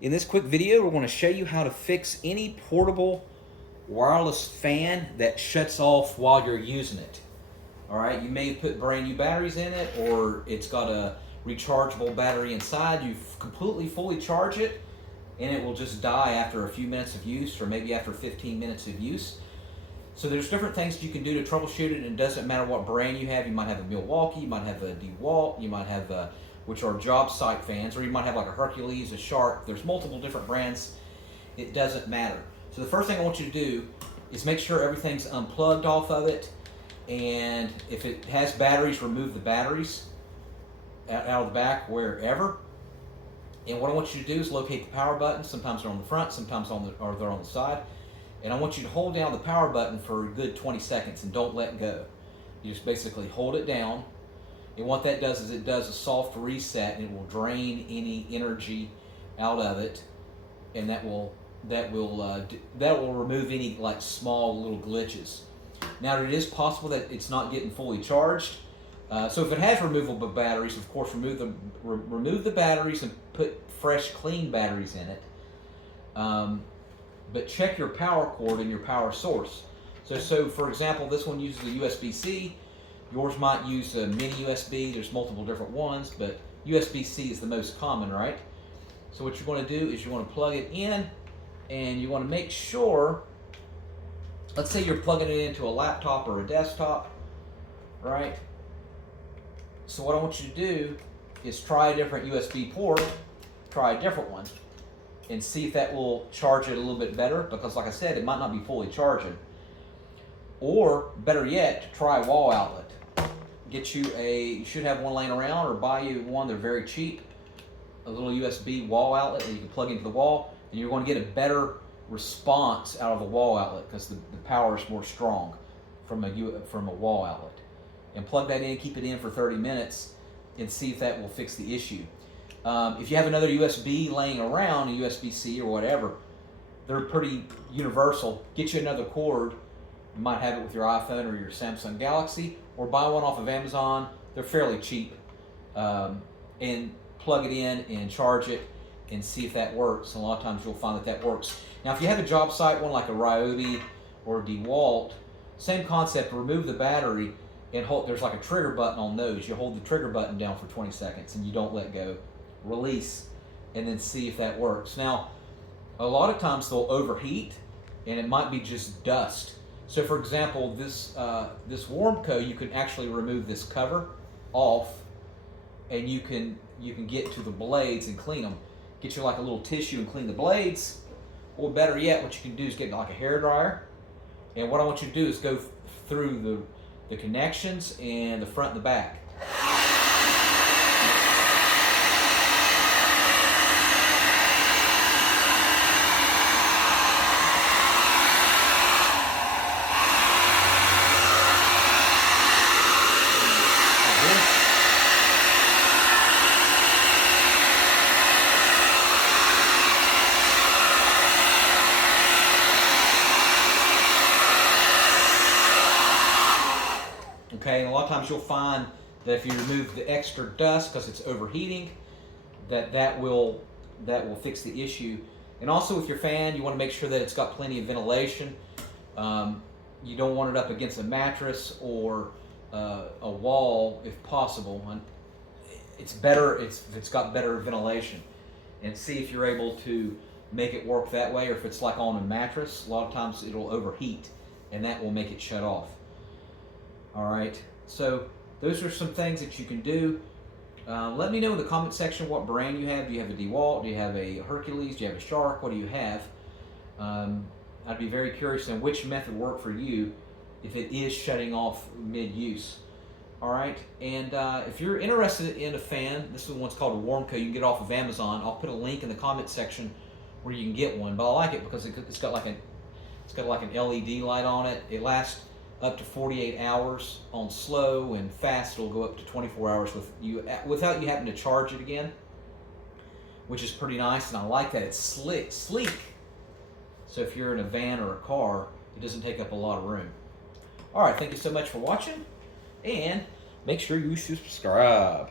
In this quick video, we're going to show you how to fix any portable wireless fan that shuts off while you're using it. All right, you may put brand new batteries in it, or it's got a rechargeable battery inside. You completely fully charge it, and it will just die after a few minutes of use, or maybe after 15 minutes of use. So there's different things you can do to troubleshoot it, and it doesn't matter what brand you have. You might have a Milwaukee, you might have a DeWalt, you might have which are job site fans, or you might have like a Hercules, a Shark. There's multiple different brands. It doesn't matter. So the first thing I want you to do is make sure everything's unplugged off of it, and if it has batteries, remove the batteries out of the back, wherever. And what I want you to do is locate the power button. Sometimes they're on the front, sometimes they're on the side. And I want you to hold down the power button for a good 20 seconds and don't let go. You just basically hold it down. And what that does is it does a soft reset, and it will drain any energy out of it, and that will remove any like small little glitches. Now it is possible that it's not getting fully charged. So if it has removable batteries, of course remove the batteries and put fresh, clean batteries in it. But check your power cord and your power source. So for example, this one uses a USB-C. Yours might use a mini USB. There's multiple different ones, but USB-C is the most common, right? So what you're going to do is you want to plug it in, and you want to make sure, let's say you're plugging it into a laptop or a desktop, right? So what I want you to do is try a different USB port, try a different one, and see if that will charge it a little bit better, because like I said, it might not be fully charging. Or better yet, try a wall outlet. You should have one laying around, or buy you one. They're very cheap, a little USB wall outlet that you can plug into the wall, and you're going to get a better response out of a wall outlet because the power is more strong from a wall outlet. And plug that in, keep it in for 30 minutes, and see if that will fix the issue. If you have another USB laying around, a USB-C or whatever, they're pretty universal. Get you another cord. You might have it with your iPhone or your Samsung Galaxy, or buy one off of Amazon. They're fairly cheap. And plug it in and charge it and see if that works. And a lot of times you'll find that works. Now if you have a job site one like a Ryobi or a DeWalt, same concept, remove the battery and hold. There's like a trigger button on those. You hold the trigger button down for 20 seconds and you don't let go. Release, and then see if that works. Now, a lot of times they'll overheat, and it might be just dust. So, for example, this Warmco, you can actually remove this cover off, and you can get to the blades and clean them. Get you like a little tissue and clean the blades, or better yet, what you can do is get like a hair dryer. And what I want you to do is go through the connections and the front and the back. Okay, and a lot of times you'll find that if you remove the extra dust because it's overheating, that will fix the issue. And also with your fan, you want to make sure that it's got plenty of ventilation. You don't want it up against a mattress or a wall if possible. And it's better if it's got better ventilation. And see if you're able to make it work that way, or if it's like on a mattress. A lot of times it'll overheat, and that will make it shut off. All right, so those are some things that you can do. Let me know in the comment section what brand you have. Do you have a DeWalt? Do you have a Hercules? Do you have a Shark? What do you have? I'd be very curious on which method worked for you if it is shutting off mid-use. All right, and if you're interested in a fan, this is one's called a Warmco. You can get it off of Amazon. I'll put a link in the comment section where you can get one. But I like it because it's got like an LED light on it. It lasts up to 48 hours on slow, and fast it'll go up to 24 hours without you having to charge it again, which is pretty nice, and I like that. It's sleek. So if you're in a van or a car, it doesn't take up a lot of room. All right, thank you so much for watching, and make sure you subscribe.